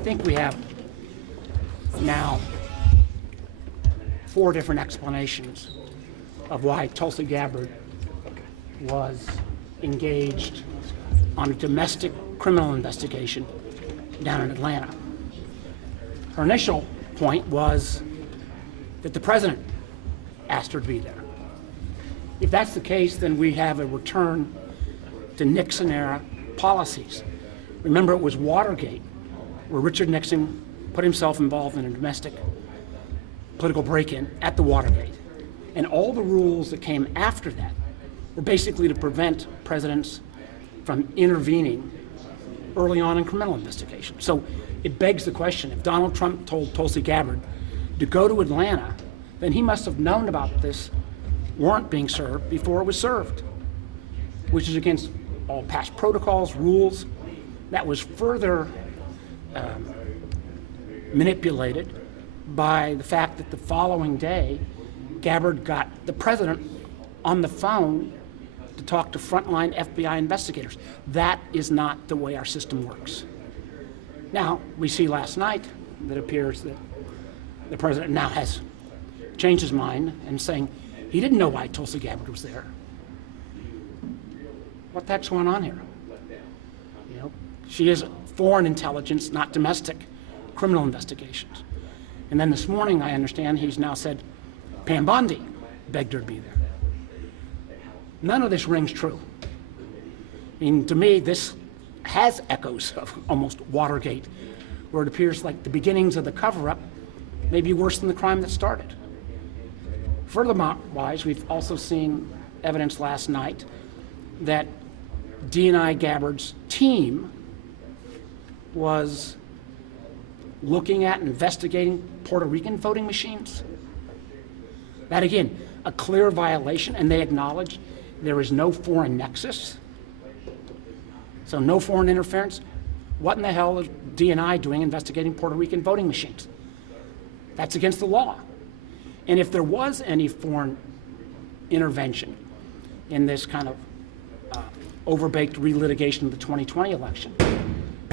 think we have now 4 different explanations of why Tulsi Gabbard was engaged on a domestic criminal investigation down in Atlanta. Her initial point was that the president asked her to be there. If that's the case, then we have a return to Nixon-era policies. Remember, it was Watergate where Richard Nixon put himself involved in a domestic political break-in at the Watergate. And all the rules that came after that were basically to prevent presidents from intervening early on in criminal investigation. So it begs the question, if Donald Trump told Tulsi Gabbard to go to Atlanta, then he must have known about this warrant being served before it was served, which is against all past protocols, rules. That was further manipulated by the fact that the following day, Gabbard got the president on the phone to talk to frontline FBI investigators. That is not the way our system works. Now, we see last night that it appears that the president now has changed his mind and saying he didn't know why Tulsi Gabbard was there. What the heck's going on here? You know, she is foreign intelligence, not domestic criminal investigations. And then this morning, I understand he's now said Pam Bondi begged her to be there. None of this rings true. I mean, to me, this has echoes of almost Watergate, where it appears like the beginnings of the cover-up may be worse than the crime that started. Furthermore-wise, we've also seen evidence last night that D&I Gabbard's team was looking at investigating Puerto Rican voting machines. That, again, a clear violation, and they acknowledge there is no foreign nexus. So no foreign interference. What in the hell is D&I doing investigating Puerto Rican voting machines? That's against the law. And if there was any foreign intervention in this kind of overbaked relitigation of the 2020 election,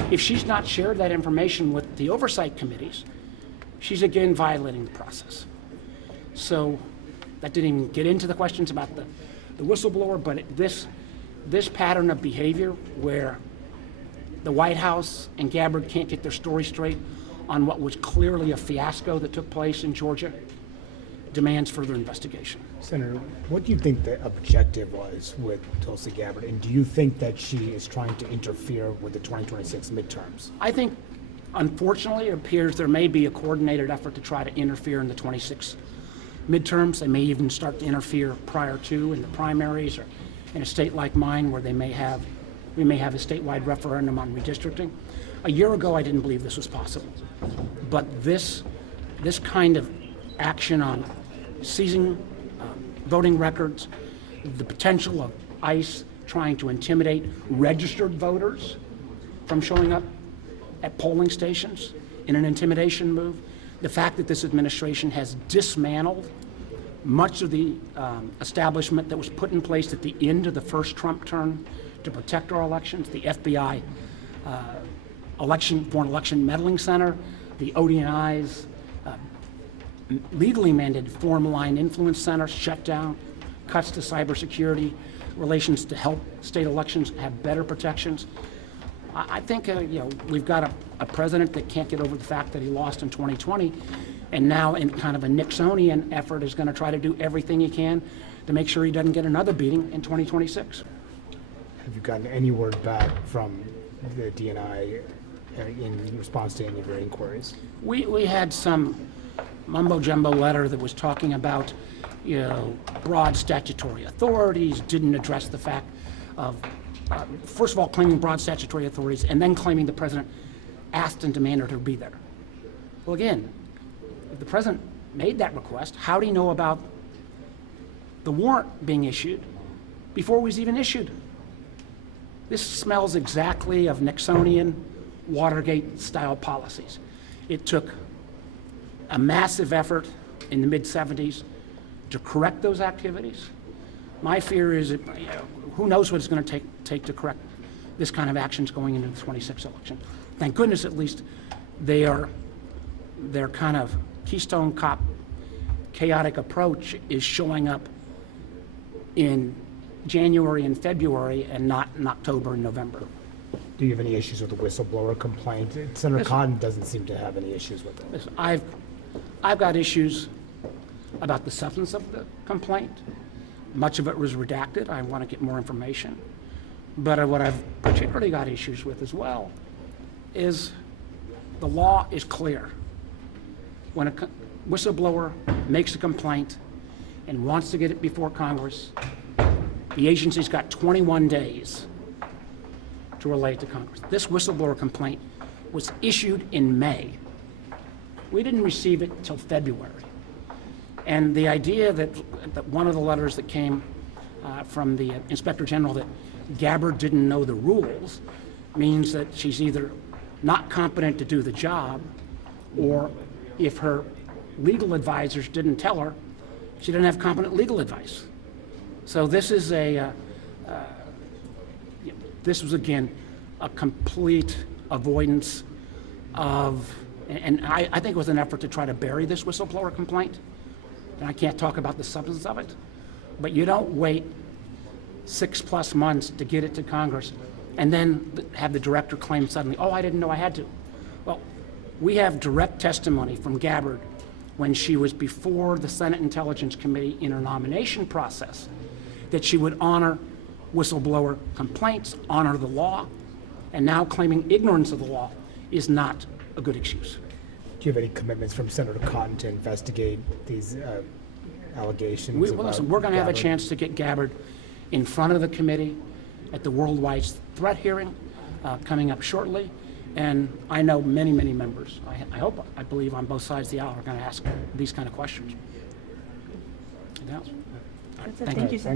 if she's not shared that information with the oversight committees, she's again violating the process. So that didn't even get into the questions about the whistleblower, but this pattern of behavior where the White House and Gabbard can't get their story straight on what was clearly a fiasco that took place in Georgia demands further investigation. Senator, what do you think the objective was with Tulsi Gabbard, and do you think that she is trying to interfere with the 2026 midterms? I think, unfortunately, it appears there may be a coordinated effort to try to interfere in the 26 midterms. They may even start to interfere prior to in the primaries, or in a state like mine where we may have a statewide referendum on redistricting. A year ago, I didn't believe this was possible. But this kind of action on seizing voting records, the potential of ICE trying to intimidate registered voters from showing up at polling stations in an intimidation move, the fact that this administration has dismantled much of the establishment that was put in place at the end of the first Trump term to protect our elections, the FBI Foreign Election Meddling Center, the ODNI's legally mandated Foreign Line Influence Center shut down, cuts to cybersecurity, relations to help state elections have better protections. I think we've got a president that can't get over the fact that he lost in 2020, and now in kind of a Nixonian effort is going to try to do everything he can to make sure he doesn't get another beating in 2026. Have you gotten any word back from the DNI in response to any of your inquiries? We had some mumbo-jumbo letter that was talking about, broad statutory authorities, didn't address the fact of, first of all, claiming broad statutory authorities, and then claiming the president asked and demanded her to be there. Well, again, if the president made that request, how do you know about the warrant being issued before it was even issued? This smells exactly of Nixonian, Watergate-style policies. It took a massive effort in the mid-'70s to correct those activities. My fear is that, who knows what it's going to take to correct this kind of actions going into the 26 election. Thank goodness, at least, their kind of Keystone Cop chaotic approach is showing up in January and February and not in October and November. Do you have any issues with the whistleblower complaint? Senator Cotton doesn't seem to have any issues with it. Listen, I've got issues about the substance of the complaint. Much of it was redacted. I want to get more information. But what I've particularly got issues with as well is the law is clear. When a whistleblower makes a complaint and wants to get it before Congress, the agency's got 21 days to relay it to Congress. This whistleblower complaint was issued in May. We didn't receive it till February. And the idea that one of the letters that came from the Inspector General that Gabbard didn't know the rules means that she's either not competent to do the job, or if her legal advisors didn't tell her, she didn't have competent legal advice. So this is this was again a complete avoidance of, and I think it was an effort to try to bury this whistleblower complaint. And I can't talk about the substance of it, but you don't wait 6+ months to get it to Congress and then have the director claim suddenly, oh, I didn't know I had to. Well, we have direct testimony from Gabbard when she was before the Senate Intelligence Committee in her nomination process that she would honor whistleblower complaints, honor the law, and now claiming ignorance of the law is not a good excuse. Do you have any commitments from Senator Cotton to investigate these allegations? Listen, we're going to have a chance to get Gabbard in front of the committee at the Worldwide Threat hearing coming up shortly. And I know many, many members, I believe on both sides of the aisle are going to ask these kind of questions. Anything else? All right, Thank you, Senator.